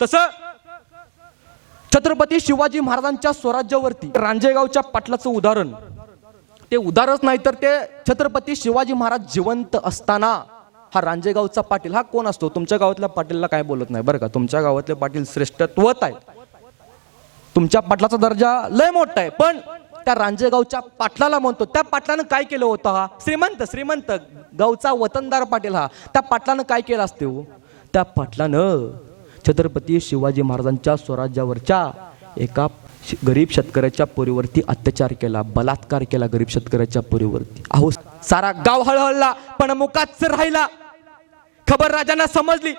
तसं छत्रपती शिवाजी महाराजांच्या स्वराज्यावरती रांजेगावच्या पाटलाचं उदाहरण. ते उदाहरणच नाही तर ते छत्रपती शिवाजी महाराज जिवंत असताना हा रांजेगावचा पाटील हा कोण असतो? तुमच्या गावातल्या पाटीलला काय बोलत नाही बरं का? तुमच्या गावातले पाटील श्रेष्ठत्वत आहे तुमच्या पाटलाचा दर्जा लय मोठा आहे पण त्या रांजेगावच्या पाटलाला म्हणतो. त्या पाटलानं काय केलं होतं हा? श्रीमंत श्रीमंत गावचा वतनदार पाटील हा. त्या पाटलानं काय केलं असते हो? त्या पाटलानं छत्रपती शिवाजी महाराजांच्या स्वराज्यावरच्या एका गरीब शेतकऱ्याच्या पोरीवरती अत्याचार केला बलात्कार केला गरीब शेतकऱ्याच्या पोरीवरती. अहो सारा गाव हळहळला पण मुकाच राहिला. खबर राजांना समजली.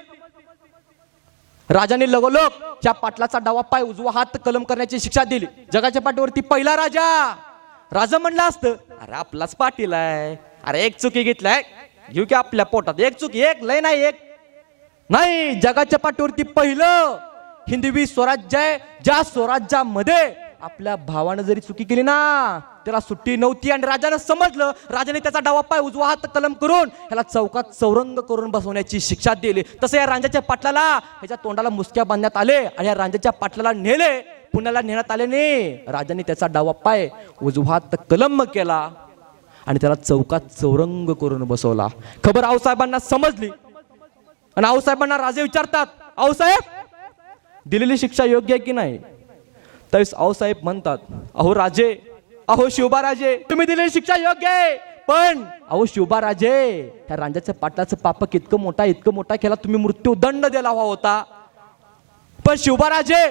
राजाने लगोलोक त्या पाटलाचा डावा पाय उजवा हात कलम करण्याची शिक्षा दिली. जगाच्या पाठीवरती पहिला राजा. राजा म्हणलं असतं अरे आपलाच पाटील आहे. अरे एक चुकी घेतलाय. घेऊ की आपल्या पोटात. एक चुकी एक लय नाही एक नाही जगाच्या पाठीवरती पहिलं हिंदवी स्वराज्य आहे. ज्या स्वराज्यामध्ये आपल्या भावानं जरी चुकी केली ना त्याला सुट्टी नव्हती आणि राजानं समजलं राजाने त्याचा डावा पाय उजवा हात कलम करून ह्याला चौकात चौरंग करून बसवण्याची शिक्षा दिली. तसं या रांजाच्या पाटलाला ह्याच्या तोंडाला मुसक्या बांधण्यात आले आणि या रांजाच्या पाटलाला नेले. पुण्याला नेण्यात आले नाही. राजाने त्याचा डावा पाय उजवा हात कलम केला आणि त्याला चौकात चौरंग करून बसवला. खबर आऊसाहेबांना समजली. आणि आऊसाहेबांना राजे विचारतात आऊसाहेब दिलेली शिक्षा योग्य आहे की नाही? त्यावेळेस आऊसाहेब म्हणतात अहो राजे अहो शिवबा राजे तुम्ही दिलेली शिक्षा योग्य आहे पण अहो शिवबा राजे त्या रांजाच्या पाटलाचं पापक इतकं मोठा इतकं मोठा केला तुम्ही मृत्यूदंड दिला हवा होता. पण शिवबाराजे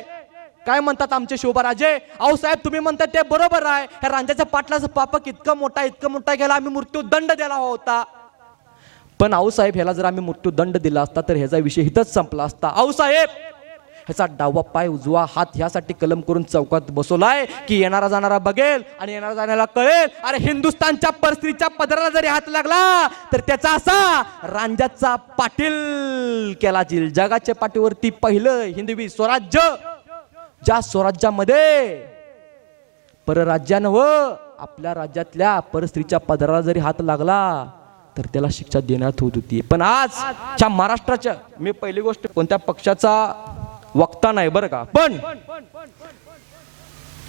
काय म्हणतात आमचे शिवबाराजे अहो साहेब तुम्ही म्हणतात ते बरोबर आहे ह्या रांजाच्या पाटलाचं पापक इतकं मोठा इतकं मोठा केला आम्ही मृत्यूदंड द्यायला हवा होता. पण आऊसाहेब ह्याला जर आम्ही मृत्यूदंड दिला असता तर ह्याचा विषय इथंच संपला असता. आऊसाहेब ह्याचा डावा पाय उजवा हात ह्यासाठी कलम करून चौकात बसवलाय की येणारा जाणारा बघेल आणि येणारा जाणारा कळेल. अरे हिंदुस्थानच्या परस्त्रीच्या पदराला जरी हात लागला तर त्याचा असा रांजाचा पाटील केला जाईल जगाच्या पाठीवरती पहिलं हिंदवी स्वराज्य ज्या स्वराज्यामध्ये परराज्यानं व आपल्या राज्यातल्या परस्त्रीच्या पदराला जरी हात लागला तर त्याला शिक्षा देण्यात होत होती. पण आजच्या महाराष्ट्राच्या मी पहिली गोष्ट कोणत्या पक्षाचा वक्ता नाही बरं का? पण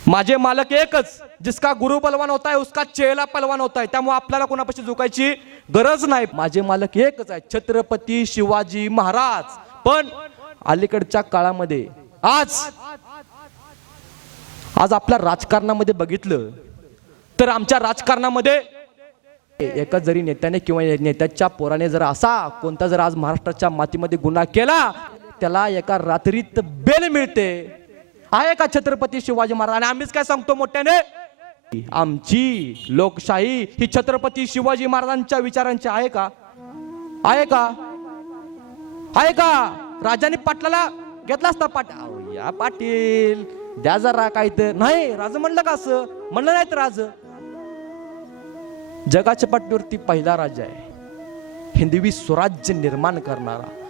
माझे मालक एकच जिसका गुरु पलवान होता है उसका चेला पलवान होता है. त्यामुळे आपल्याला कोणापाशी झुकायची गरज नाही. माझे मालक एकच आहे छत्रपती शिवाजी महाराज. पण अलीकडच्या काळामध्ये आज आज आपल्या राजकारणामध्ये बघितलं तर आमच्या राजकारणामध्ये एका जरी नेत्याने किंवा नेत्याच्या पोराने जर असा कोणता जर आज महाराष्ट्राच्या मातीमध्ये गुन्हा केला त्याला एका रात्रीत बेल मिळते. आहे का छत्रपती शिवाजी महाराज आणि आम्हीच काय सांगतो मोठ्याने? आमची लोकशाही ही छत्रपती शिवाजी महाराजांच्या विचारांची आहे का? आहे का? आहे का? राजाने पाटलाला घेतला असता पाट या पाटील द्या जरा काय तर. नाही राज म्हणलं का असं? म्हणलं नाही तर राज. जगाच्या पाठीवरती पहिला राजा आहे. हिंदवी स्वराज्य निर्माण करणारा